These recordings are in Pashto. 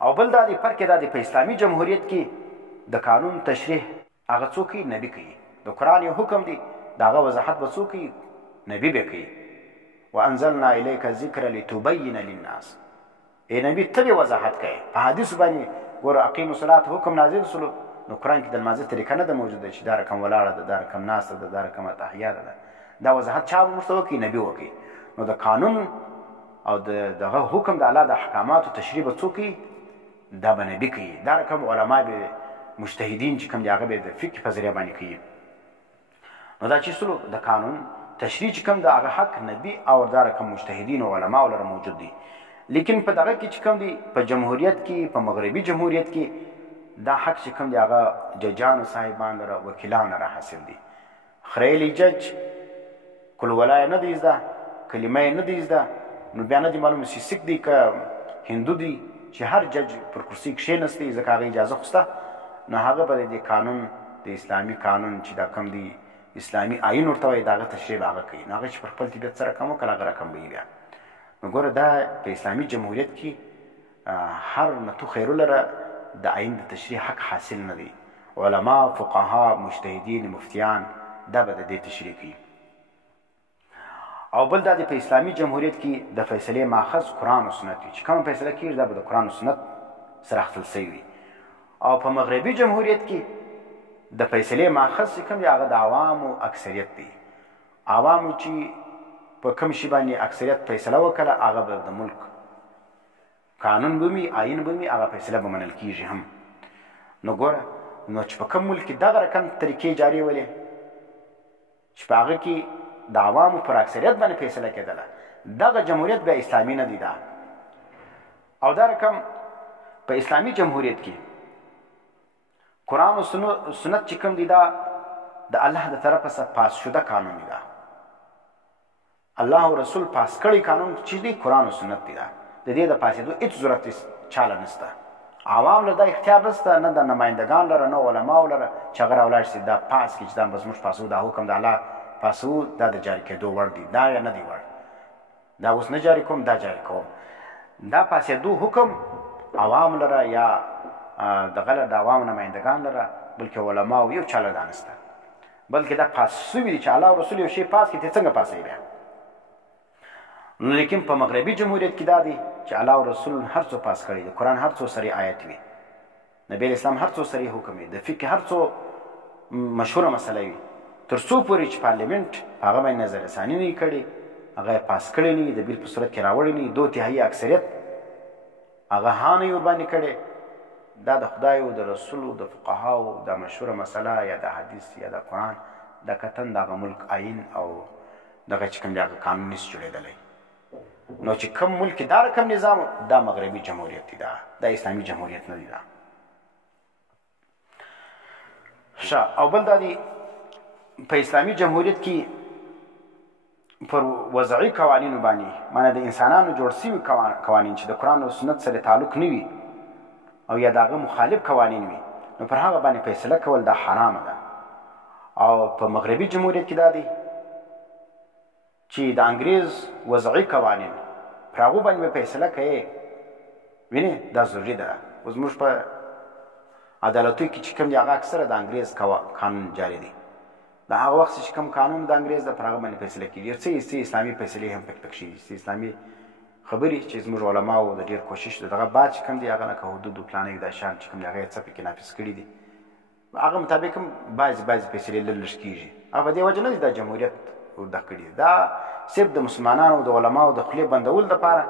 او بل دا دی فرق دا دی په اسلامي جمهوریت کې د قانون تشریح هغه څوک کوي؟ نبي کوي. د قرآن یو حکم دی د هغه وضاحت به څوک کوي؟ نبي به کوي. وانزلنا الیک الذکر لتبین للناس. ای نبي ته به وضاحت کوي په حدیث باندې. ګوره اقیموا الصلاة حکم نازل سلو نو قرآن کې د لمانځه طریقه نه ده موجوده چې دا رقم ولاړه ده، دا رقم ناسته ده، دا رقم تحیه ده. دا وضاحت چا ورته وکړي؟ نبي وکړي. نو د قانون او دغه حکم د الله د احکاماتو تشریح به څوک کوي؟ دا به نبي کوي. دا رقم علما به مجتهدین چې کوم دي هغه به د فقه په ذریعه باندې کوي. نو دا چې سلو د قانون تشریح چې کوم د هغه حق نبي او دا رقم مجتهدین او علما ولره موجود دي. لیکن په دغه کې چې کوم دي په جمهوریت کې، په مغربي جمهوریت کې دا حق چې کوم دی هغه ججانو صاحبان لره، وکیلانو لره حاصل دي. خریلی جج کلولای نه دی زده، کلمه یې نه دی زده، نو بیا نه دی معلوم چې سیک دی که هندو دی چې هر جج پر کرسي کښېنستی ځکه هغه اجازه خوسته، نو هغه به د قانون د اسلامي قانون چې دا کوم دی اسلامي آیین ورته وایي د هغه تشریح به هغه کوي. نو هغه چې پر خپل طبیعت سره کم وکړه هغه رقم به یې بیا. نو ګوره دا په اسلامي جمهوریت کې هر نتو خیرو لره د آیین د تشریح حق حاصل نه دی. علما، فقها، مجتهدین، مفتیان دا به د دې تشریح کوي. او بل دا د په اسلامي جمهوریت کې د فیصلې ماخذ قرآن و سنت وي. چې کومه فیصله کېږي دا به د قرآن و سنت سره اخیستل سوی وي. او په مغربي جمهوریت کې د فیصلې ماخذ چې کوم دی هغه د عوامو اکثریت دی. عوامو چې په کوم شي باندې اکثریت فیصله وکړه هغه به د ملک قانون بومي، آیین بومي، هغه فیصله به منل کېږي هم. نو ګوره نو چې په کوم ملک کې دغه رقم طریقې جاري ولې چې په هغه کې د عوامو پر اکثریت باندې فیصله کېدله، دغه جمهوریت بیا اسلامي نه دی. دا او دا رقم په اسلامي جمهوریت کې قرآن و سنت چې کوم دی دا د الله د طرفه څخه پاس شده قانون دی. دا الله او رسول پاس کړی قانون چې دی قرآن و سنت دی. دا د دې د پاسېدو هېڅ ضرورت چاله نشته. عوام له دا اختیار نشته، نه د نمایندګان لره، نه علماو لره چې هغه راولاړ شي دا پاس کړي چې دا به زموږ پاسو دا حکم د الله پاسو دا د جاري کېدو وړ دی. دا یا نه دی وړ، دا اوس نه جاري کوم، دا جاري کوم. دا پاسېدو حکم عوام لره یا دغه د عوام نمایندګان لره، بلکې علماو یو چا له دا نشته، بلکې دا پاس سوي دي چې الله او رسول یو شی پاس کړي ته څنګه پاسوي بیا. نو لیکن په مغربي جمهوریت کې دا دی چې الله او رسول هر څه پاس کړي دي. قرآن هر څو سری آیت وي، نبی اسلام هر څو سری حکم وي، د فقه هر څو مشهوره مسله وي، تر څو پورې چې پارلیمنت هغه باندې نظر ثاني نه کړي، هغه پاس کړی نه، د بیل په صورت کې راوړی نه، 2/3 اکثریت هغه ها نه یې ورباندې کړی. دا د خدای او د رسول او د فقهاو دا مشهوره مسله یا د حدیث یا د قرآن د کتن دغه ملک آیین او دغه چې کوم دغه قانون نشي جوړېدلی. نو چې کوم ملک دا رقم نظام دا مغربي جمهوریت دی، دا اسلامي جمهوریت نه دی. دا ښه. او بل دا دی په اسلامي جمهوریت کې پر وضعي قوانینو باندې، معنی د انسانانو جوړ شوي قوانین چې د قرآن او سنت سره تعلق نه وي او یا د هغه مخالف قوانین وي، نو پر هغه باندې فیصله کول دا حرامه ده. او په مغربي جمهوریت کې دا دی چې د انګریز وضعي قوانین پر هغو باندې به فیصله کوي. وینې دا ضروري ده. اوس موږ په عدالتو کې چې کوم دی هغه اکثره د انګریز قانون جاري دی. د هغه وخت چې کوم قانون د انګریز د پر هغه باندې فیصله کېږي. څه اسلامي فیصلې هم پکې شوي دي، اسلامي خبرې چې زموږ علماو د ډېر کوشش د دغه بعد چې کوم دی هغه لکه حدود و پلانې دا شیان چې کوم دی هغه یې څه پکې نافظ کړي دي، هغه مطابق هم بعضې فیصلې لږ لږ کېږي. هغه په دې وجه نه دی دا جمهوریت دا کړي، دا صرف د مسلمانانو د علماو د خولې بندولو دپاره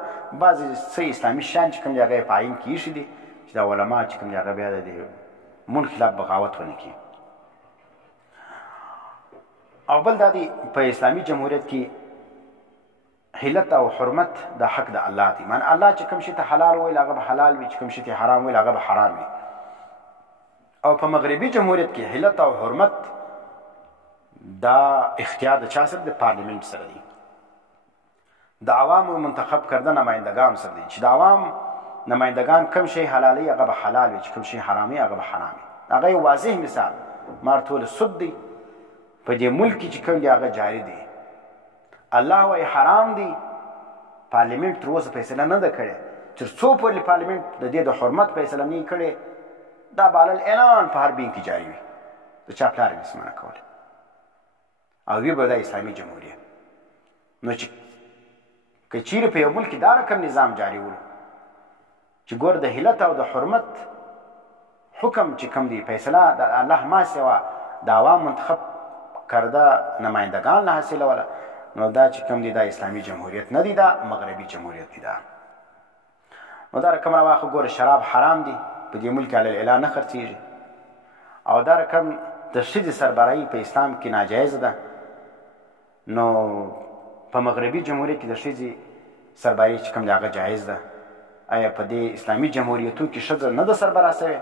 بعضې څه اسلامي شیان چې کوم دی هغه یې په عین کې ایښي دي چې دا علما چې کوم دی هغه بیا د ملک خلاف بغاوت ونه کړي. او بل دا دی په اسلامي جمهوریت کې حلت او حرمت د حق د الله دی. معنی الله چې کوم شي ته حلال ویل هغه به حلال وي، چې کوم شي ته حرام ویل هغه به حرام وي. او په مغربي جمهوریت کې حلت او حرمت دا اختیار د چا سره د پارلیمنت سره دی، د عوامو منتخب کرده نمایندگان سره دی چې د عوام نمایندگان کوم شی حلالي هغه به حلال وي، چې کوم شی حرامي هغه به حرام وي. هغه یو واضح مثال مارتول سود دی په دې ملک کې چې کوم دی هغه جاری دی. الله وایي حرام دی، پارلیمنت تر اوسه فیصله نه ده کړې تر څو پورې پارلمنټ د دې د حرمت فیصله نه کړې دا به اعلان په هر بینک کې جاري وي د چا پلار یې نسي منع کولی او وي به دا اسلامي جمهوریت. نو چې که چیرې په یو ملک کې دا رقم نظام جاري ولو چې ګور د حلت او د حرمت حکم چې کوم دی فیصله د الله ما سوا د عوام منتخب کرده نمایندگان نه حاصلوله، نو دا چې کوم دی دا اسلامي جمهوریت نه دی، دا مغربي جمهوریت دی. دا نو دا رقم راواخه ګوره شراب حرام دی په دې ملک علی الاعلان نه خرڅېږي، او دا رقم د ښځې سربراهي په اسلام کې ناجایزه ده. نو په مغربي جمهوریت کې د ښځې سربراهي چې کوم دی هغه جایز ده. آیا په دې اسلامي جمهوریتو کې ښځه نه ده سربراه سوې؟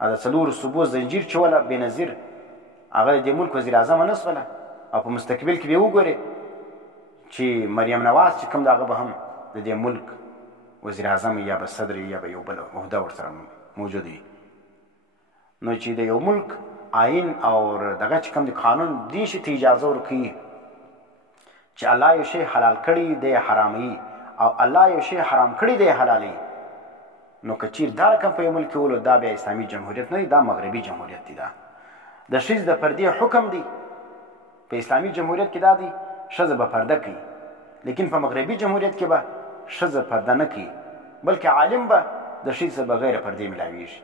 د څلورو صوبو زنجیر چې وله بېنظیر هغه د دې ملک وزیر اعظمه نه شوله، او په مستقبل کې به وګورې چې مریم نواز چې کوم د هغه به هم د دې ملک وزیر اعظم یا به صدر یا به یو بله عهده ورسره موجود وي. نو چې د یو ملک آئین او دغه چې کوم د قانون دې شي ته اجازه ورکوي چې الله یو شی حلال کړي دی حراموي، او الله یو شی حرام کړي دی حلالوي، نو که چیر دا رقم په یو ملک کې ولو دا بیا اسلامي جمهوریت نه دی، دا مغربي جمهوریت دی. دا د ښځې د پردې حکم دی په اسلامي جمهوریت کې دا دی ښځه به پرده کوي، لیکن په مغربي جمهوریت کې به ښځه پرده نه کوي، بلکې عالم به د ښځې سره بغیر پردې ملاویږي.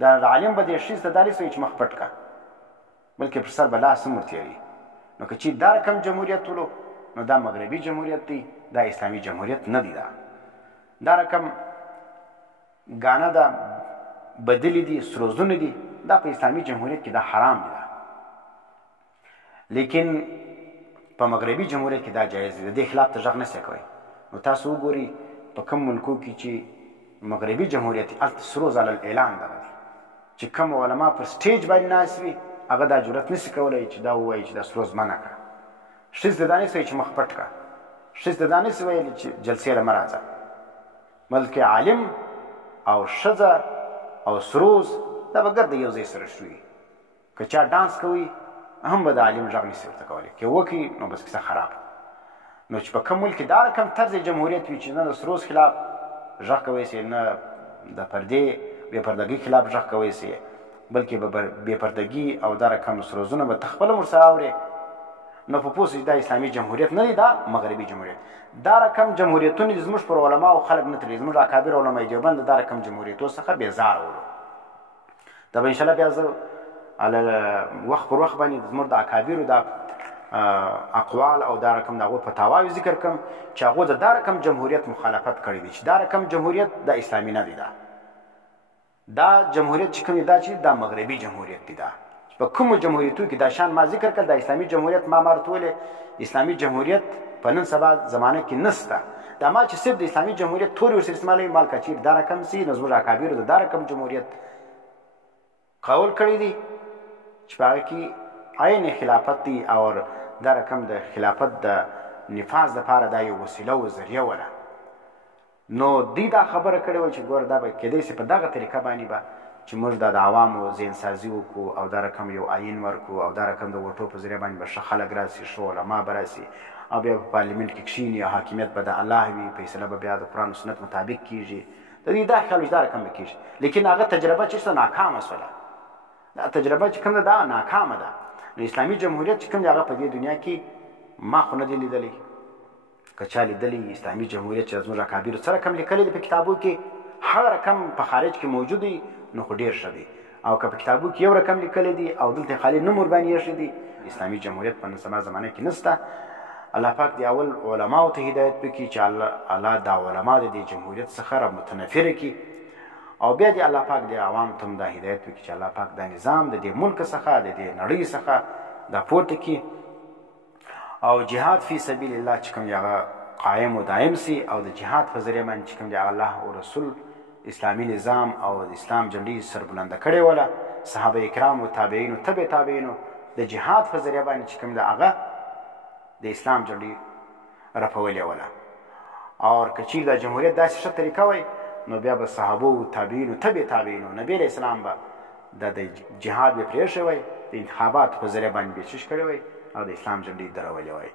دا عالم به د ښځې ته دا نه چې مخ پټ کړه، بلکې پر سر به لاس هم ورتېروي. نو که چیر دا رقم جمهوریت ولو نو دا مغربي جمهوریت دی، دا اسلامي جمهوریت نه دی. دا رقم ګانا دا بدلی دي سروزونه دي، دا په اسلامي جمهوریت کې دا حرام دي. لیکن په مغربي جمهوریت کې دا جایز دی، د دې خلاف ته غږ نه شي کوي. نو تاسو وګورئ په کوم ملکو کې چې مغربي جمهوریت هلته سروز علی الاعلان دغه دی چې کوم علما پر سټیج باندې ناست وي هغه دا جرأت نشي کولی چې دا ووایي چې دا سروز منع کړه. ښځې ته دا نه شي چې مخ پټ کړه، ښځې ته دا نه شي ویلی چې جلسې له مه راځه، بلکې عالم او ښځه او سروز دا به ګرده یو ځای سره شوي. که چا ډانس کوي هم به د عالم غږ نشي ورته کولی، که وکړي نو بس کیسه خراب. نو چې په کوم ملک کې دا رقم طرز جمهوریت وي چې نه د سروز خلاف غږ کوی سي، نه د پردې بې پردګۍ خلاف غږ کوی سي، بلکې به بې پردګي او دا رقم سروزونه به ته خپله ورسره اورې، نو په پوه چې دا اسلامي جمهوریت نه دی، دا مغربي جمهوریت. دا رقم جمهوریتونه دي زموږ پر علماو خلک نه تري، زموږ اکابر علمای دیوبند دا رقم جمهوریتو څخه بیزاره ولو. دا به انشاءالله بیا زه وخت پر وخت باندې زموږ د اکابرو دا اقوال او دا رقم د هغو فتاواوې ذکر کړم چې هغو د دا رقم جمهوریت مخالفت کړی دی چې دا رقم جمهوریت د اسلامي نه دی. دا جمهوریت چې کوم دی دا چې دا مغربي جمهوریت دی. دا په کومو جمهوریتو کې دا شان ما ذکر کړل، د اسلامي جمهوریت ما ورته ویلې اسلامي جمهوریت په نن سبا زمانه کې نسته. دا ما چې صرف د اسلامي جمهوریت تورې ورسره استعمالوي مال که چیرې دا رقم سي نو زموږ اکابرو د دا رقم جمهوریت قول کړی دی چې په هغه کې عین خلافت دی او دا رقم د خلافت د نفاذ دپاره دا یو وسیله و ذریعه وله. نو دوی دا خبره کړې وه چې ګوره دا به کیدای سي په دغه طریقه باندې به چې موږ د عوامو ذهنسازي وکړو او دا رقم یو آیین ورکړو او دا رقم د ووټو په ذریعه باندې به ښه خلک راسي، ښه علما به راسي او بیا په پارلیمنټ کې کښېني او حاکمیت به د الله وي، فیصله به بیا د قرآن و سنت مطابق کېږي. د دوی دا خیال دا رقم به کېږي، لیکن هغه تجربه چې څه ناکامه شوله. دا تجربه چې کوم ده دا ناکامه ده. نو اسلامي جمهوریت چې کوم دی هغه په دې دنیا کې ما خو نه دی لیدلی. که چا لیدلی اسلامي جمهوریت چې زموږ اکابرو څه رقم لیکلی دی په کتابو کې، هغه رقم په خارج کې موجود دی نو خو ډېر ښه دی، او که په کتابو کې یو رقم لیکلی دی او دلته خالي نوم ورباندې ایښی دی، اسلامي جمهوریت په نن سبا زمانه کې نشته. الله پاک دی اول علماو ته هدایت وکړي چې الله دا علما د دې جمهوریت څخه را متنفره کړي، او بیا دی الله پاک دی عوام ته هم دا هدایت وکړي چې الله پاک دا نظام د دې ملک څخه د دې نړۍ څخه دا پورته کړي، او جهاد فی سبیل الله چې کوم دی هغه قایم و دایم سي، او د جهاد په ذریعه باندې چې کوم دی الله او رسول اسلامي نظام او د اسلام جنډۍ سربلنده کړې وله، صحابه کرام و تابعینو تبع تابعینو د جهاد په ذریعه باندې چې کوم دی هغه د اسلام جنډۍ رپولې وله. او که چیرې دا جمهوریت داسې ښه طریقه وای نو بیا به صحابو و تابعینو تبع تابعینو نبي علیه السلام به د جهاد به پرېښی وای، د انتخاباتو په ذریعه باندې به یې کړی وای او د اسلام جنډۍ درولې وای.